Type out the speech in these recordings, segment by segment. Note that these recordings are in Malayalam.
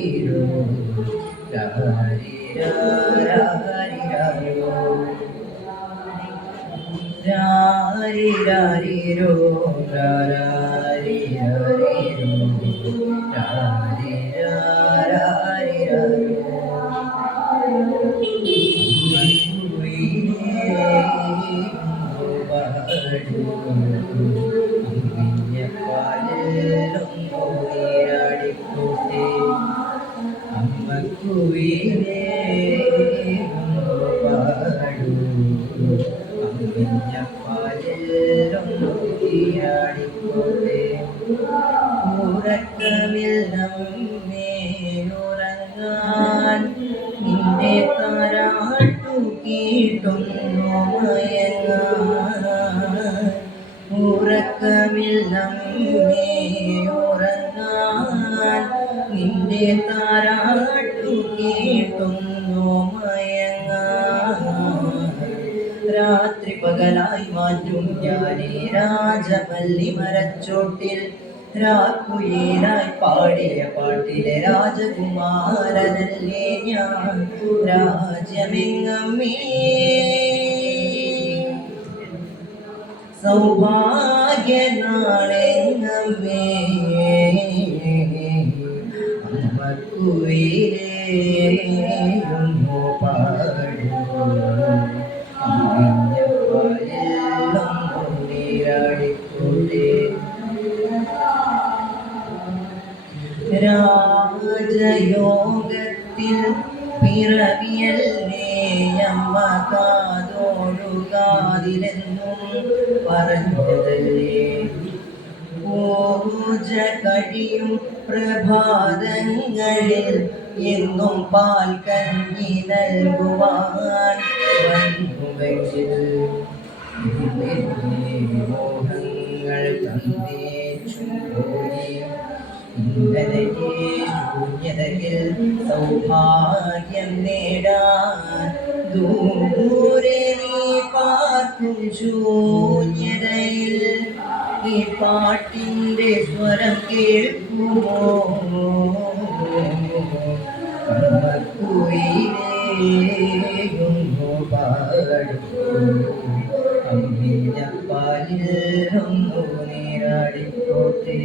രാരിരോ രാരിരാരിരോ രാരിരാരിരോ രാരിരാരിരോ രാരിരാരിരോ ഉറങ്ങാൻ നിന്റെ താരാട്ടു കേട്ടൊന്നു മയങ്ങാൻ ഉറക്കമില്ലമ്മേ ഉറങ്ങാൻ നിന്റെ താരാട്ടു കേട്ടൊന്നു മയങ്ങാൻ രാത്രി പകലായി മാറ്റും ഞാനേ രാജമല്ലി മരച്ചോട്ടിൽ രാക്കുയിലായി പാടിയ പാട്ടിലെ രാജകുമാരനല്ലേ ഞാൻ രാജ്യമെങ്ങമ്മേ സൗഭാഗ്യനാളെങ്ങമ്മേ അമ്മക്കുയിലേയുമ്പോ പാടൂ രാജയോഗത്തിൽ പിറവിയല്ലേ അമ്മ കാതോടുകാതിലെന്നും പറഞ്ഞതല്ലേ പൂജ കഴിയും പ്രഭാതങ്ങളിൽ എന്നും പാൽ കഞ്ഞി നൽകുവാൻ വന്നുവെങ്കിൽ മോഹങ്ങൾ തന്നേച്ചും പോയി ഇന്നലയെ ശൂന്യതയിൽ സൗഭാഗ്യം നേടാൻ ദൂരെ നീ പാർക്കും ശൂന്യതയിൽ ഈ പാട്ടിൻ്റെ സ്വരം കേൾക്കുമോ കുയിലേയുമ്പോ പാടുമോ അമ്മിഞ്ഞ പാലിലൊന്നു നീരാടിപ്പോട്ടെ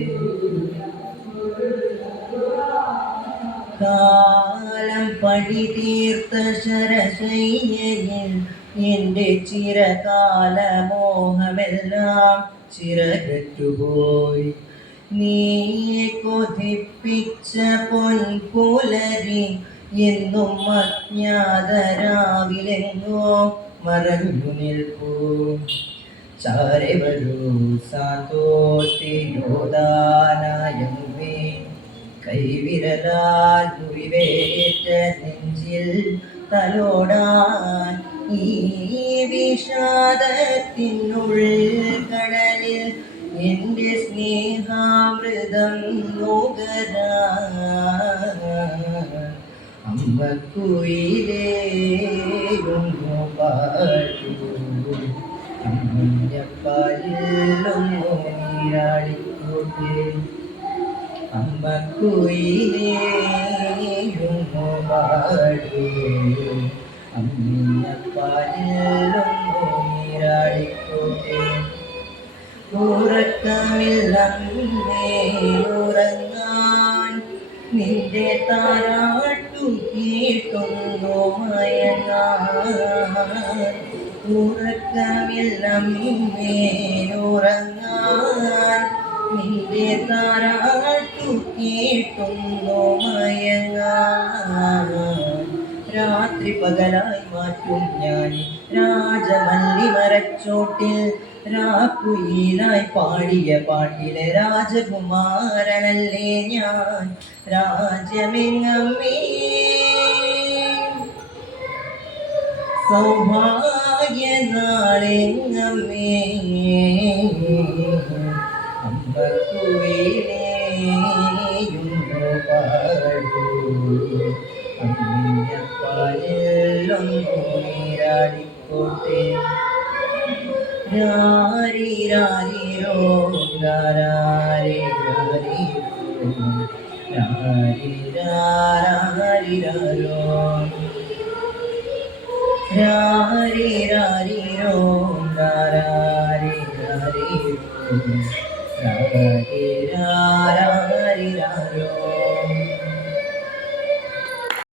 കാലം പടി തീർത്ത ശരശയ്യയിൽ എൻ്റെ ചിരകാല മോഹമെല്ലാം ചിറകറ്റുപോയി നീ കൊതിപ്പിച്ച പൊൻപുലരി എന്നും അജ്ഞാതരാവിലെങ്ങോ മറഞ്ഞു നിൽപ്പൂ ചാരെ വരൂ സാന്തോത്തിയോദാനായമുവേ കൈവിരലാൽ മുറിവേറ്റ നെഞ്ചിൽ തലോടാൻ ഈ വിഷാദത്തിനുള്ളിൽ കടലിൽ എൻ്റെ സ്നേഹാമൃതം നുകരാൻ അമ്മക്കുയിലേയുമ്പോ പാടൂ അമ്മഞ്ഞപ്പാലിലൊന്നു നീരാടിക്കോട്ടെ അമ്മക്കുയിലേയുമ്പോ പാടൂ അമ്മഞ്ഞപ്പാലിലൊന്നു നീരാടിക്കോട്ടെ ഉറക്കമില്ലമ്മേ ഉറങ്ങാൻ നിന്റെ താരാട്ടു കേട്ടൊന്നു മയങ്ങാൻ ഉറക്കമില്ലമ്മേ ഉറങ്ങാൻ നിന്റെ താരാട്ടു കേട്ടൊന്നു മയങ്ങാൻ രാത്രി പകലായി മാറ്റും ഞാൻ രാജമല്ലി മരച്ചോട്ടിൽ രാക്കുയിലായി പാടിയ പാട്ടിലെ രാജകുമാരനല്ലേ ഞാൻ രാജ്യമെങ്ങമ്മേ സൗഭാഗ്യനാളെങ്ങമ്മേ അമ്പക്കുയിലേയുമ്പോ പാടൂ അമ്മിഞ്ഞപ്പാലിലൊന്നു നീരാടിക്കോട്ടെ രാരിരാരിരോ രാരിരാരിരോ രാരിരാരിരാരോ രാരിരാരിരോ രാരിരാരിരോ രാരിരാരിരാരോ